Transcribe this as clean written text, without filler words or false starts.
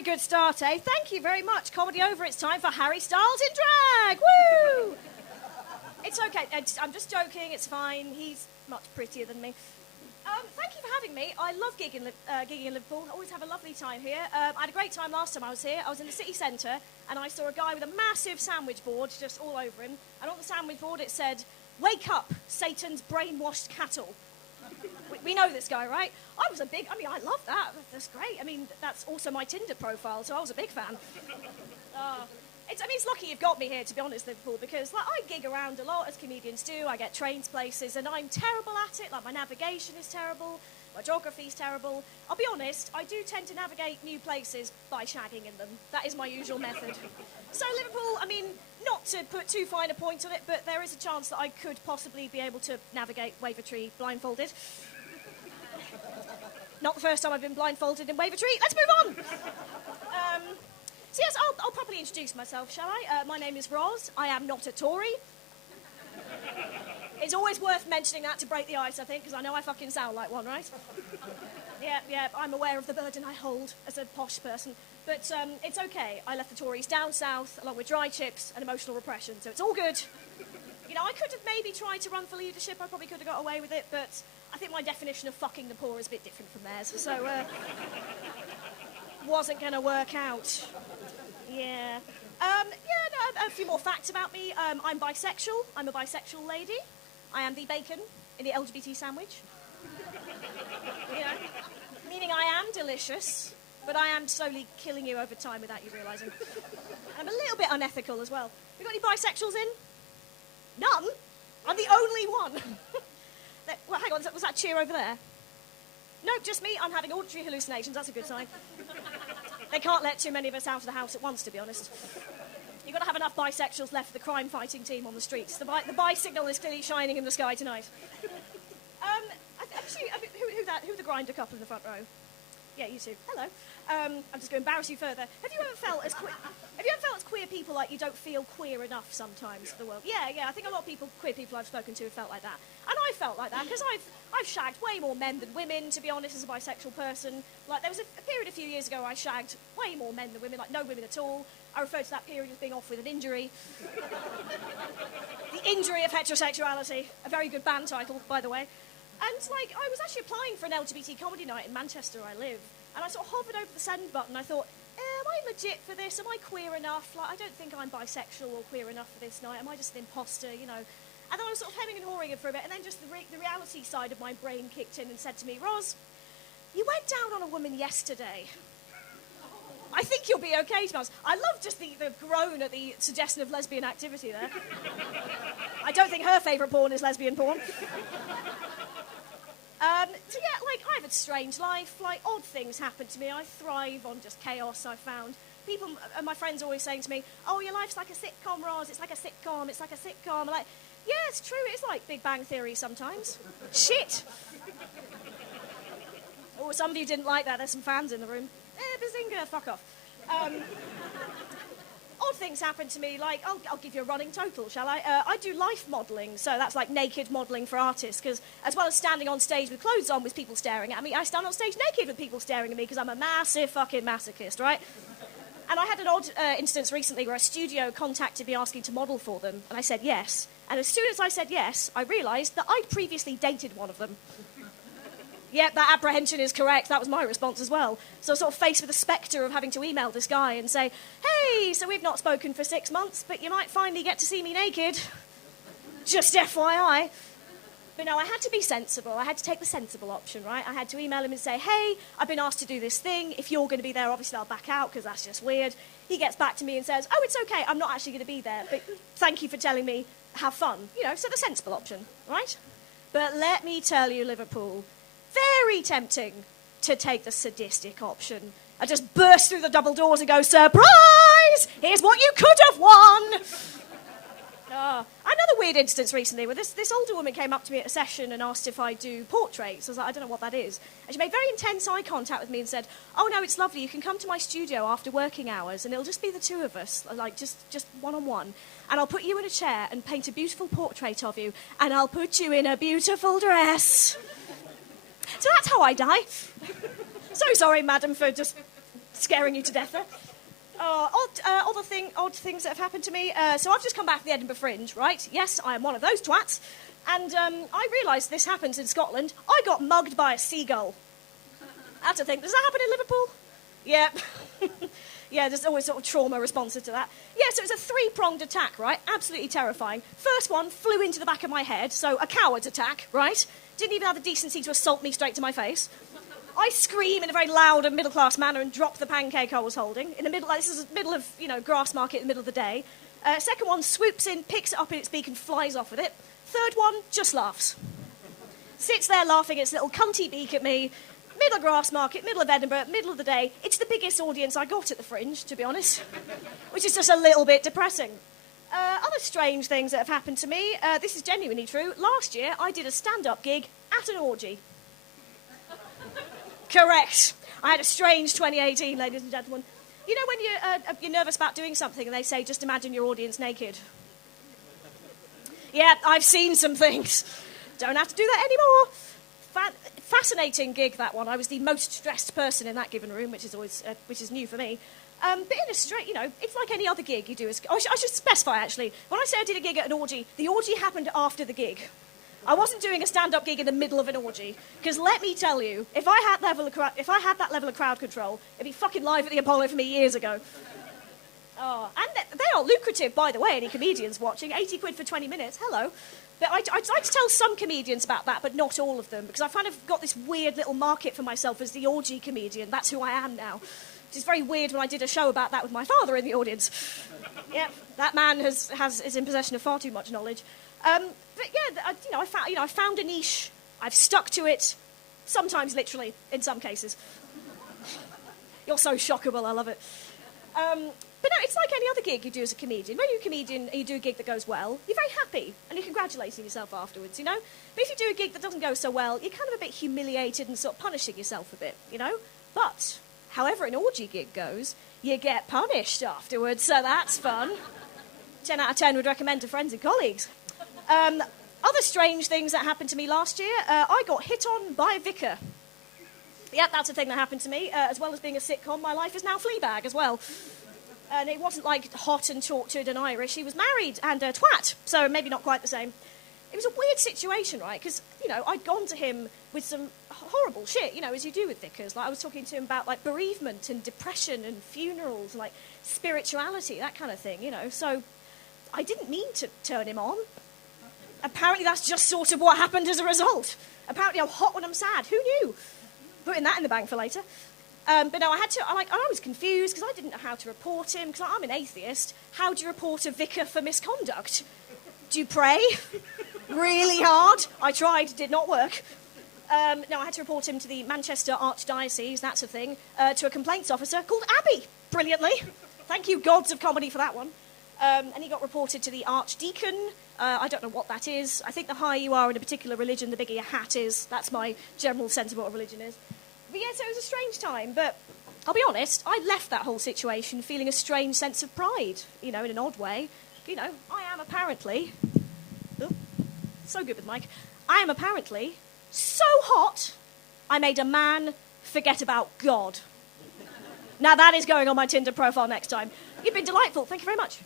very good start, eh? Thank you very much. Comedy over. It's time for Harry Styles in drag. Woo! It's okay. I'm just joking. It's fine. He's much prettier than me. Thank you for having me. I love gigging in Liverpool. I always have a lovely time here. I had a great time last time I was here. I was in the city centre and I saw a guy with a massive sandwich board just all over him. And on the sandwich board it said, "Wake up, Satan's brainwashed cattle." We know this guy, right? I love that. That's great. I mean, that's also my Tinder profile, so I was a big fan. It's lucky you've got me here, to be honest, Liverpool, because I gig around a lot, as comedians do. I get trains places, and I'm terrible at it. My navigation is terrible. My geography's terrible. I'll be honest, I do tend to navigate new places by shagging in them. That is my usual method. So, Liverpool, not to put too fine a point on it, but there is a chance that I could possibly be able to navigate Wavertree blindfolded. Not the first time I've been blindfolded in Wavertree. Let's move on! So yes, I'll properly introduce myself, shall I? My name is Roz. I am not a Tory. It's always worth mentioning that to break the ice, I think, because I know I fucking sound like one, right? Yeah, I'm aware of the burden I hold as a posh person. But it's okay. I left the Tories down south, along with dry chips and emotional repression, so it's all good. I could have maybe tried to run for leadership. I probably could have got away with it, but I think my definition of fucking the poor is a bit different from theirs, so wasn't going to work out. Yeah. A few more facts about me. I'm bisexual. I'm a bisexual lady. I am the bacon in the LGBT sandwich. Meaning I am delicious, but I am slowly killing you over time without you realising. I'm a little bit unethical as well. We got any bisexuals in? None? I'm the only one. Well, hang on, was that cheer over there? No, just me. I'm having auditory hallucinations. That's a good sign. They can't let too many of us out of the house at once, to be honest. You've got to have enough bisexuals left for the crime-fighting team on the streets. The bi signal is clearly shining in the sky tonight. Who the grinder couple in the front row? Yeah, you two. Hello. I'm just going to embarrass you further. Have you ever felt as queer people like you don't feel queer enough sometimes for the world? Yeah. I think a lot of queer people I've spoken to have felt like that. And I felt like that because I've shagged way more men than women, to be honest, as a bisexual person. There was a period a few years ago I shagged way more men than women, no women at all. I refer to that period as being off with an injury. The injury of heterosexuality. A very good band title, by the way. And, I was actually applying for an LGBT comedy night in Manchester, where I live, and I sort of hovered over the send button. I thought, am I legit for this? Am I queer enough? I don't think I'm bisexual or queer enough for this night. Am I just an imposter, And then I was sort of hemming and hawing it for a bit, and then just the reality side of my brain kicked in and said to me, Roz, you went down on a woman yesterday. I think you'll be okay, to be honest. I love just the groan at the suggestion of lesbian activity there. I don't think her favourite porn is lesbian porn. I have a strange life. Odd things happen to me. I thrive on just chaos, I found. People, and my friends always saying to me, oh, your life's like a sitcom, Roz. It's like a sitcom. It's like a sitcom. I'm like, yeah, it's true. It's like Big Bang Theory sometimes. Shit. Oh, some of you didn't like that. There's some fans in the room. Bazinga, fuck off. Odd things happen to me, I'll give you a running total, shall I? I do life modelling, so that's like naked modelling for artists, because as well as standing on stage with clothes on with people staring at me, I stand on stage naked with people staring at me, because I'm a massive fucking masochist, right? And I had an odd instance recently where a studio contacted me asking to model for them, and I said yes. And as soon as I said yes, I realised that I'd previously dated one of them. Yep, that apprehension is correct. That was my response as well. So I was sort of faced with the spectre of having to email this guy and say, hey, so we've not spoken for 6 months, but you might finally get to see me naked. Just FYI. But no, I had to be sensible. I had to take the sensible option, right? I had to email him and say, hey, I've been asked to do this thing. If you're going to be there, obviously I'll back out, because that's just weird. He gets back to me and says, oh, it's okay, I'm not actually going to be there, but thank you for telling me, have fun. So the sensible option, right? But let me tell you, Liverpool, very tempting to take the sadistic option. I just burst through the double doors and go, surprise! Here's what you could have won! Another weird instance recently where this older woman came up to me at a session and asked if I do portraits. I was like, I don't know what that is. And she made very intense eye contact with me and said, oh, no, it's lovely. You can come to my studio after working hours and it'll just be the two of us, just one-on-one. And I'll put you in a chair and paint a beautiful portrait of you, and I'll put you in a beautiful dress. So that's how I die. So sorry, madam, for just scaring you to death there. Odd things that have happened to me. So I've just come back from the Edinburgh Fringe, right? Yes, I am one of those twats. And I realised this happens in Scotland. I got mugged by a seagull. That's a thing. Does that happen in Liverpool? Yeah. Yeah, there's always sort of trauma responses to that. Yeah, so it was a three-pronged attack, right? Absolutely terrifying. First one flew into the back of my head, so a coward's attack, right? Didn't even have the decency to assault me straight to my face. I scream in a very loud and middle-class manner and drop the pancake I was holding. In the middle, like, this is the middle of, grass market in the middle of the day. Second one swoops in, picks it up in its beak and flies off with it. Third one just laughs. Sits there laughing its little cunty beak at me. Middle of grass market, middle of Edinburgh, middle of the day. It's the biggest audience I got at the Fringe, to be honest, which is just a little bit depressing. Other strange things that have happened to me, this is genuinely true. Last year, I did a stand-up gig at an orgy. Correct. I had a strange 2018, ladies and gentlemen. You know when you're nervous about doing something and they say, just imagine your audience naked? Yeah, I've seen some things. Don't have to do that anymore. Fascinating gig, that one. I was the most stressed person in that given room, which is new for me. But in a straight, it's like any other gig you do. I should specify, actually. When I say I did a gig at an orgy, the orgy happened after the gig. I wasn't doing a stand-up gig in the middle of an orgy. Because let me tell you, if I had that level of crowd control, it'd be fucking live at the Apollo for me years ago. Oh, and they are lucrative, by the way, any comedians watching. 80 quid for 20 minutes, hello. But I'd like to tell some comedians about that, but not all of them, because I've kind of got this weird little market for myself as the orgy comedian. That's who I am now. Which is very weird when I did a show about that with my father in the audience. Yeah, that man is in possession of far too much knowledge. But yeah, I found a niche. I've stuck to it, sometimes literally, in some cases. You're so shockable, I love it. But no, it's like any other gig you do as a comedian. When you're a comedian and you do a gig that goes well, you're very happy and you're congratulating yourself afterwards, But if you do a gig that doesn't go so well, you're kind of a bit humiliated and sort of punishing yourself a bit, But, however an orgy gig goes, you get punished afterwards, so that's fun. 10 out of 10 would recommend to friends and colleagues. Other strange things that happened to me last year, I got hit on by a vicar. Yeah, that's a thing that happened to me. As well as being a sitcom, my life is now Fleabag as well. And it wasn't like hot and tortured and Irish. He was married and a twat, so maybe not quite the same. It was a weird situation, right? Because, I'd gone to him with some horrible shit, as you do with vicars. Like, I was talking to him about, like, bereavement and depression and funerals, like, spirituality, that kind of thing, So I didn't mean to turn him on. Apparently that's just sort of what happened as a result. Apparently I'm hot when I'm sad. Who knew? Putting that in the bank for later. But no, I was confused because I didn't know how to report him, because I'm an atheist. How do you report a vicar for misconduct? Do you pray? Really hard? I tried, did not work. No, I had to report him to the Manchester Archdiocese, that's a thing, to a complaints officer called Abby, brilliantly. Thank you, gods of comedy, for that one. And he got reported to the Archdeacon. I don't know what that is. I think the higher you are in a particular religion, the bigger your hat is. That's my general sense of what a religion is. But yeah, so it was a strange time, but I'll be honest, I left that whole situation feeling a strange sense of pride, in an odd way. I am apparently... Oh, so good with Mike. I am apparently so hot, I made a man forget about God. Now that is going on my Tinder profile next time. You've been delightful. Thank you very much.